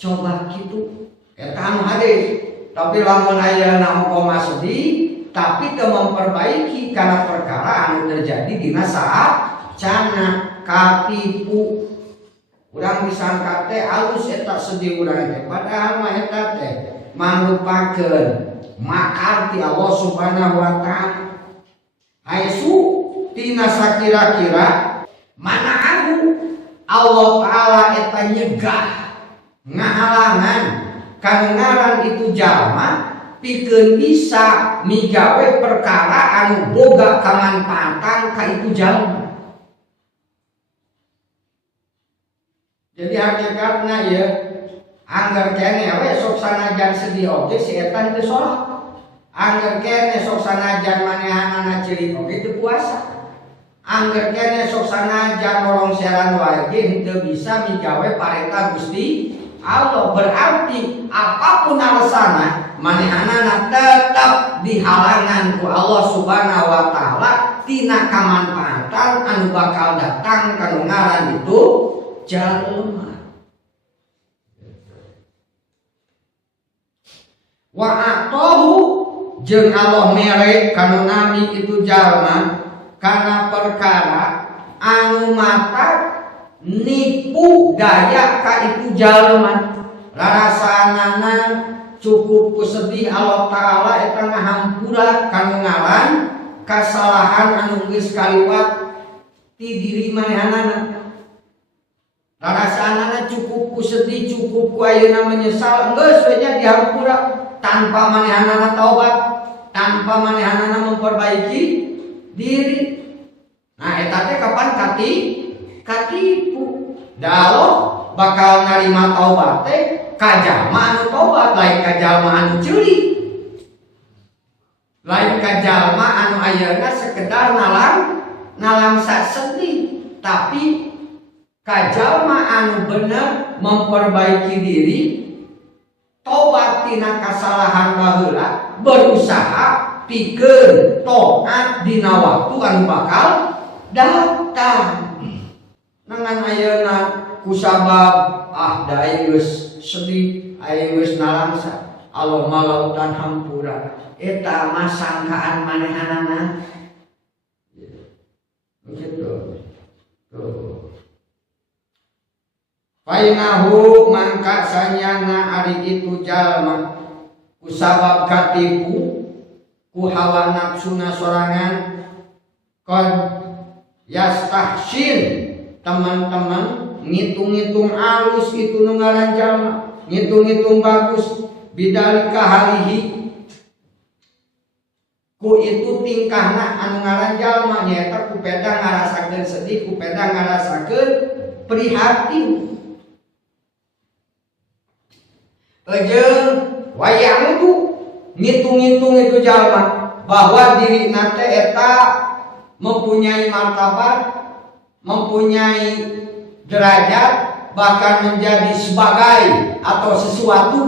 coba gitu eta anu hadis. Tapi lamun ayeuna umpama sedih tapi teu memperbaiki karena perkara anu terjadi dina saacana katipu. Urang disangka teh alus eta sedih urang teh, padahal mah eta teh mangrupakeun makar ti Allah Subhanahu wa taala. Haitsu tina sakira-kira manaahu Allah taala eta nyegah ngahalangan kangaran itu jalma pikeun bisa migawe perkara anu boga kamanfaatan ka itu jalma. Jadi hakikatna ya anggar kene we sok sanajan sedih oge si eta teu salat. Anggar kene sok sanajan manehanana ceurik oge teu puasa. Anggar kene sok sanajan nolong seran wae ge teu bisa migawe parenta Gusti Allah. Berarti apapun alasanna manehanana tetap dihalangan ku Allah Subhanahu wa taala tina kamanfaatan anu bakal datang kanu ngaran itu jalma. Wa aqtahu jeung Allah mere kanu nami itu jalma kana perkara anu mata nipu daya ka itu jalma. Rarasanana cukup kusedih Allah taala eta ngahampura kanu ngaran kasalahan anu geus kaliwat ti diri manehanana. Rarasanana cukup kusedih, cukup ku ayeuna menyesal, geus we nya dihampura tanpa manehanana taubat, tanpa manehanana memperbaiki diri. Nah eta teh kapan katipu. Dalo bakal narima taubat teh ka jalma anu taubat, lain ka jalma anu ceulik. Lain ka jalma anu ayeuna sekedar nalang sedih, tapi kajalma anu bener memperbaiki diri, tobat tina kasalahan baheula, berusaha pikeun taat dina waktu anu bakal datang. Nangan ayeuna kusabab da aing geus sedih, aing geus nalangsa, Allah malautan hampura. Eta mah sangkaan manehanana. Begitu. Tuh. Fainahu mangka sanyana ari itu jalma kusabab katipu ku hawa nafsuna sorangan kon yastahsin teman-teman ngitung-ngitung alus itu nu ngaran jalma, ngitung-ngitung bagus bidalika halihi ku itu tingkahna anu ngaran jalma nyaeta ku peda ngarasakeun sedih, ku peda ngarasakeun prihatin. Jeung wayang itu ngitung-ngitung itu jalma bahwa diri nate eta mempunyai martabat, mempunyai derajat, bahkan menjadi sebagai atau sesuatu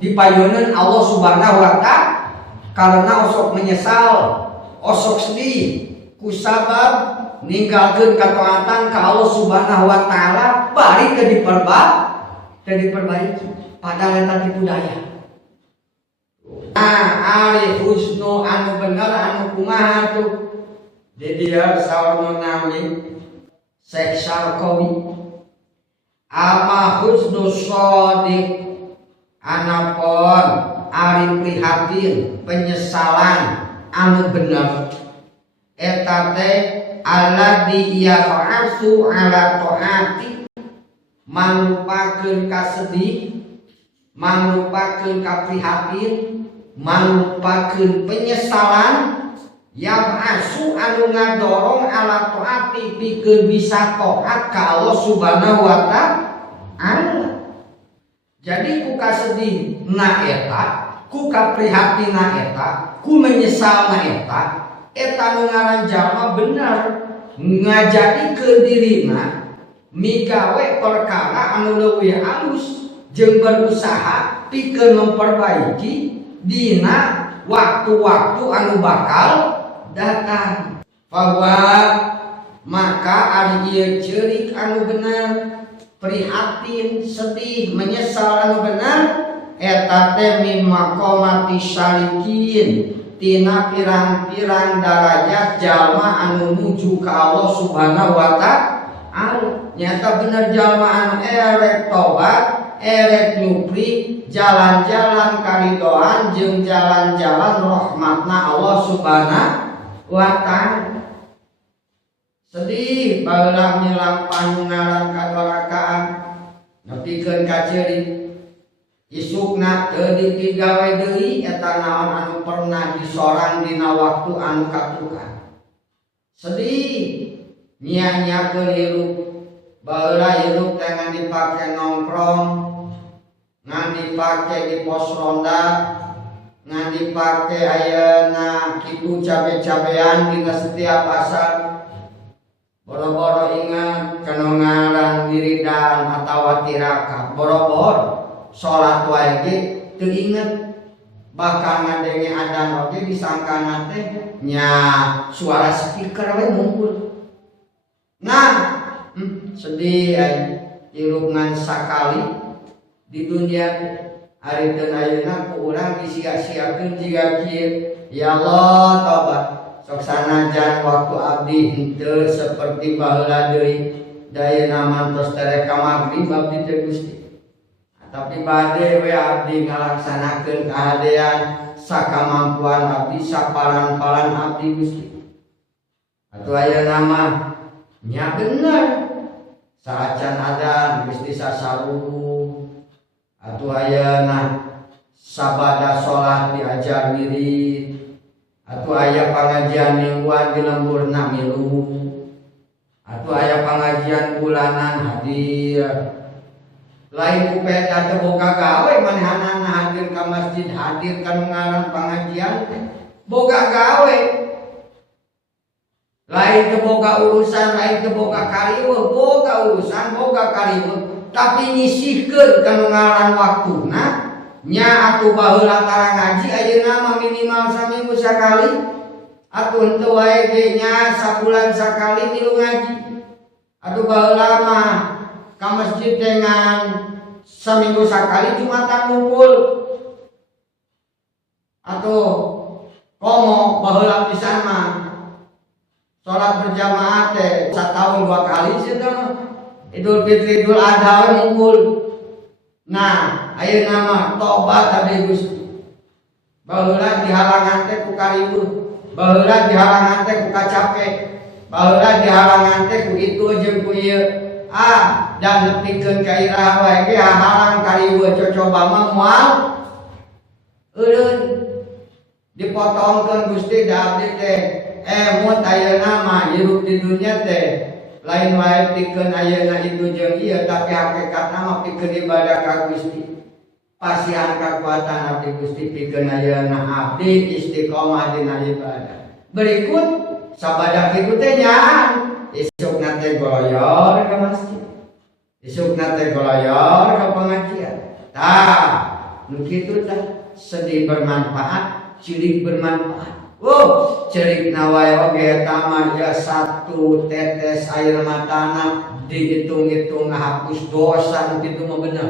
di payeuneun Allah Subhanahu wa taala. Karena osok menyesal, osok sedih, kusabab ninggalkeun kataatan ka Allah Subhanahu wa taala bari teu diperbaiki. Padahal eta tipu daya. Nah, ali husnu anu bener anu kumaha tuh. Jadi dia sawarna nami Syekh Syarqawi. Ama husnu shadiq anapun ari prihatin penyesalan anu bener. Eta teh alladzi yaf'asu ala taati mangrupakeun kasedih, mangrupakeun kaprihatin, mangrupakeun penyesalan yang asu anu ngadorong ala taati pikeun bisa taat ka Allah Subhanahu wa taala. Jadi ku kasedih na eta, ku kaprihatin na eta, ku menyesal na eta nu ngaran jalma bener ngajadikeun dirina migawe perkara anu leuwih alus jeung berusaha pikeun memperbaiki dina waktu-waktu anu bakal datang. Bahwa maka ari ieu ceurik anu bener prihatin, sedih, menyesal anu bener eta teh min maqamati syalikin tina pirang-pirang derajat jalma anu nuju ka Allah Subhanahu wa ta'ala. Nyata bener jalma anu erek tobat, erek nyupri jalan-jalan karidoan jeung jalan-jalan rahmatna Allah Subhanahu wa ta'ala. Sedih baheula nyilang panungaran kadolakaan nepikeun ka ceurik isukna teu digawe deui eta naon anu pernah disorang dina waktu anu katukan. Sedih nya-nyakeun hirup baheula hirup teh ngan dipake nongkrong, ngan dipake di pos ronda, ngan dipake ayeuna kitu cabe-cabean dina setiap asar. Boro-boro ingat kana ngaran wiridan atawa tirakat, boro-boro salat wae ge teu inget, bakal ngadenge adzan oge disangkana teh nya suara speaker we muncul. Nah, sedih aya hirup ngan sakali di dunia ari teu ayeuna ku urang disia-siakeun jiga kieu. Ya Allah tobat sok sanajan waktu abdi henteu seperti baheula deui dayana mantos tere ka magrib abdi teh Gusti. Tapi bade we abdi ngalaksanakeun kahadean sakamampuan abdi saparan-paran abdi Gusti. Atuh ayeuna mah nya bener saacan adzan Gusti sasaruh. Atuh ayeuna sabada salat diajar wirid. Atuh aya pangajian mingguan di lemburna milu. Atuh aya pangajian bulanan hadir. Lain kupet teh boga gawe manehanana hadir ka masjid, hadir ka ngaran pangajian boga gawe. Lain teu boga urusan, lain teu boga kariweuh, boga urusan, boga kariweuh, tapi nyisihkeun ka ngaran waktuna. Nya atuh baheula tara ngaji ayeuna mah minimal saminggu sakali, atuh henteu wae ge nya sabulan sakali tilu ngaji. Atuh baheula mah ka masjid dengan seminggu sakali Jumatan ngumpul. Atuh komo baheula pisan mah salat berjamaah teh satahun 2 kali cenah. Idul Fitri Idul Adha ngumpul. Nah, ayeuna mah tobat abdi Gusti. Baheula dihalangan teh ku kariweuh, baheula dihalangan teh ku kacape, baheula dihalangan teh ku itu jeung ku ieu. Dan nepikeun ka iraha wae ge hahalang kariweuh cocoba mah moal eureun dipotongkeun Gusti da abdi teh. Mun ayeuna mah hirup di dunya teh lain wae pikeun ayeuna itu jeung ieu, tapi hakikatna mah pikeun ibadah ka Gusti. Pasihan kakuatan abdi Gusti pikeun ayeuna abdi istiqomah dina ibadah. Berikut sabada kitu teh nyaan isukna teh goloyor ka masjid, isukna teh goloyor ka pengajian. Tah nu kitu tah sedih bermanfaat, cilik bermanfaat. Cerik nawai oge tama ya satu tetes air matana dihitung-hitung ngahapus dosa kitu mah bener.